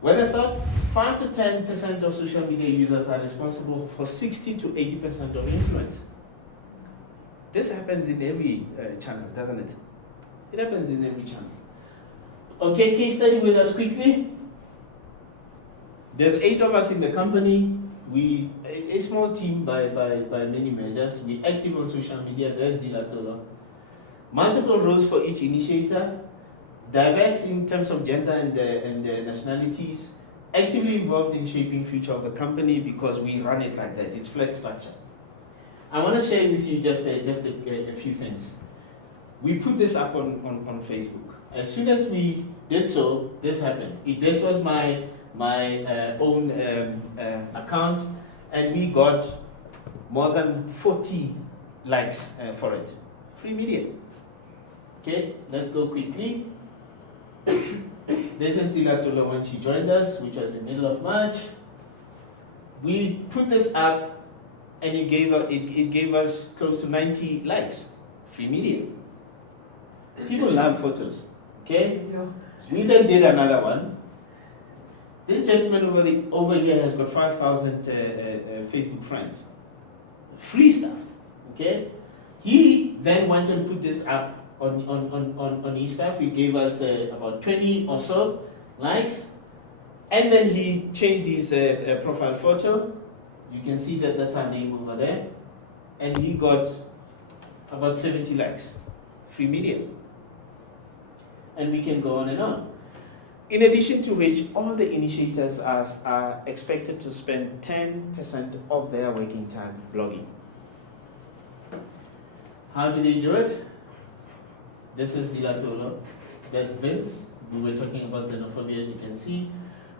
Whether thought 5 to 10% of social media users are responsible for 60 to 80% of influence. This happens in every channel, doesn't it? It happens in every channel. Okay, case study with us quickly. There's 8 of us in the company. We a small team by many measures. We're active on social media. There's Dilatolo. Multiple roles for each initiator. Diverse in terms of gender and nationalities. Actively involved in shaping future of the company because we run it like that. It's flat structure. I want to share with you just a few things. We put this up on Facebook. As soon as we did so, this happened. This was my own account, and we got more than 40 likes for it. Free media. Okay, let's go quickly. This is Dilatolo when she joined us, which was in the middle of March. We put this up, and it gave us close to 90 likes. Free media. People love photos. Okay? Yeah. We then did another one. This gentleman over here has got 5,000 Facebook friends. Free stuff. Okay? He then went and put this up on his stuff. He gave us about 20 or so likes. And then he changed his profile photo. You can see that that's our name over there. And he got about 70 likes. Free media. And we can go on and on. In addition to which, all the initiators are expected to spend 10% of their working time blogging. How do they do it? This is Dilatolo. That's Vince. We were talking about xenophobia, as you can see.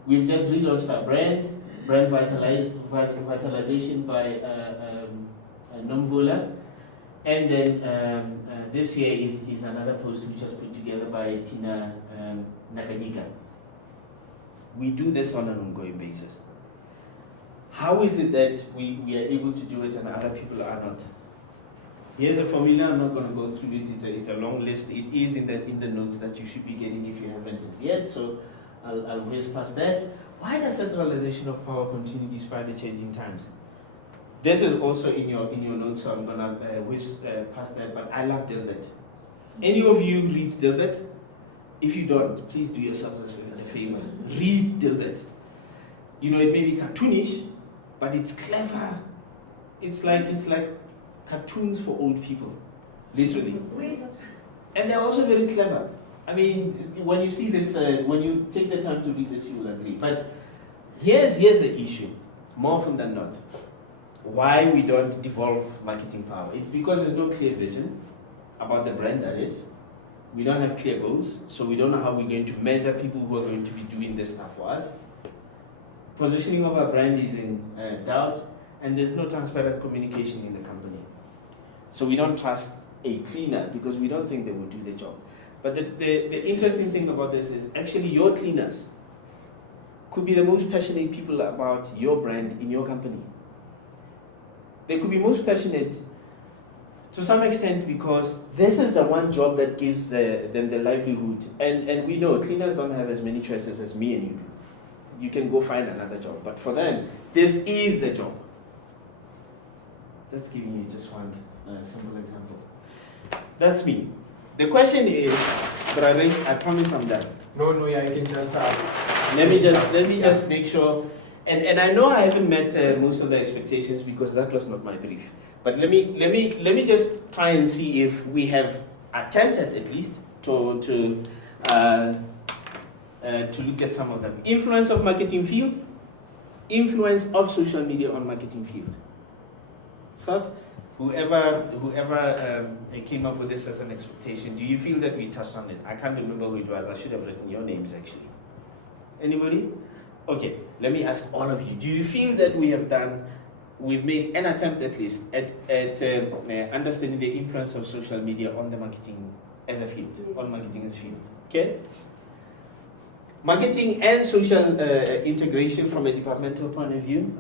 We've just relaunched our brand vitalization by Nomvula. And then this here is another post which was put together by Tina Nakanika. We do this on an ongoing basis. How is it that we are able to do it and other people are not? Here's a formula. I'm not going to go through it. It's a long list. It is in the notes that you should be getting if you haven't yet. So I'll whiz past that. Why does centralization of power continue despite the changing times? This is also in your notes, so I'm gonna whiz past that. But I love Dilbert. Any of you reads Dilbert? If you don't, please do yourselves a favor. Read Dilbert. You know, it may be cartoonish, but it's clever. It's like cartoons for old people, literally. And they're also very clever. I mean, when you see this, when you take the time to read this, you will agree. But here's the issue, more often than not. Why we don't devolve marketing power? It's because there's no clear vision about the brand, that is. We don't have clear goals, so we don't know how we're going to measure people who are going to be doing this stuff for us. Positioning of our brand is in doubt, and there's no transparent communication in the company. So we don't trust a cleaner because we don't think they will do the job. But the interesting thing about this is actually your cleaners could be the most passionate people about your brand in your company. They could be most passionate to some extent because this is the one job that gives them the livelihood. And we know cleaners don't have as many choices as me and you do. You can go find another job. But for them, this is the job. That's giving you just one simple example. That's me. The question is, Bra Willy, I promise I'm done. No, yeah, you can just let me just make sure. And I know I haven't met most of the expectations because that was not my brief. But let me just try and see if we have attempted at least to look at some of them. Influence of marketing field, influence of social media on marketing field. Thought, whoever came up with this as an expectation, do you feel that we touched on it? I can't remember who it was. I should have written your names actually. Anybody? Okay, let me ask all of you. Do you feel that we've made an attempt at least at understanding the influence of social media on the marketing as a field, on marketing as a field? Okay? Marketing and social integration from a departmental point of view.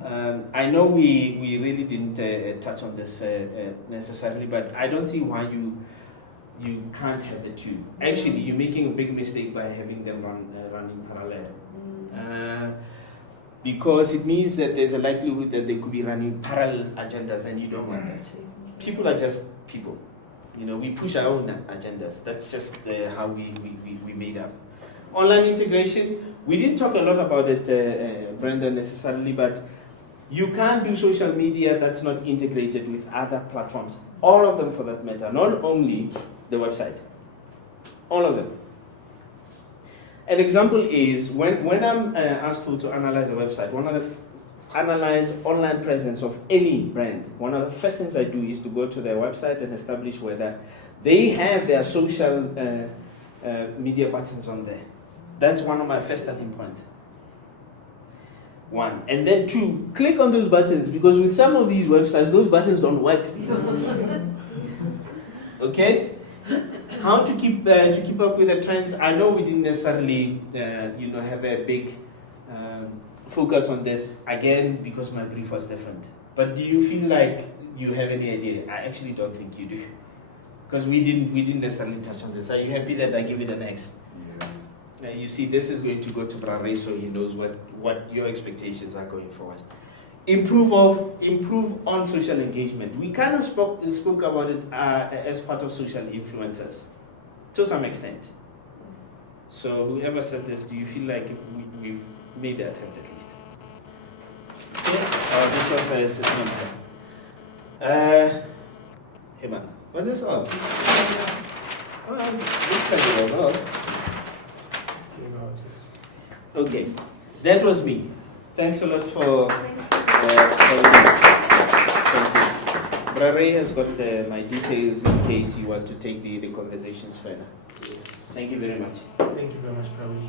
I know we really didn't touch on this necessarily, but I don't see why you can't have the two. Actually, you're making a big mistake by having them run in parallel. because it means that there's a likelihood that they could be running parallel agendas, and you don't want that. People are just people. We push our own agendas. That's just how we made up. Online integration, we didn't talk a lot about it, Brenda, necessarily, but you can't do social media that's not integrated with other platforms. All of them, for that matter, not only the website. All of them. An example is when I'm asked to analyze a website, analyze online presence of any brand, one of the first things I do is to go to their website and establish whether they have their social media buttons on there. That's one of my first starting points. One. And then two, click on those buttons, because with some of these websites, those buttons don't work. Okay? How to keep up with the trends? I know we didn't necessarily have a big focus on this, again, because my brief was different. But do you feel like you have any idea? I actually don't think you do, because we didn't necessarily touch on this. Are you happy that I give it an X? Yeah. You see, this is going to go to Bra Willy, so he knows what your expectations are going forward. Improve on social engagement. We kind of spoke about it as part of social influencers, to some extent. So whoever said this, do you feel like we've made the attempt at least? Okay. This was a assessment. Hey man, was this all? Looks like it was all. Okay, that was me. Thanks a lot for. Bra Willy has got my details in case you want to take the conversations further. Yes. Thank you very much. Thank you very much, Bra Willy.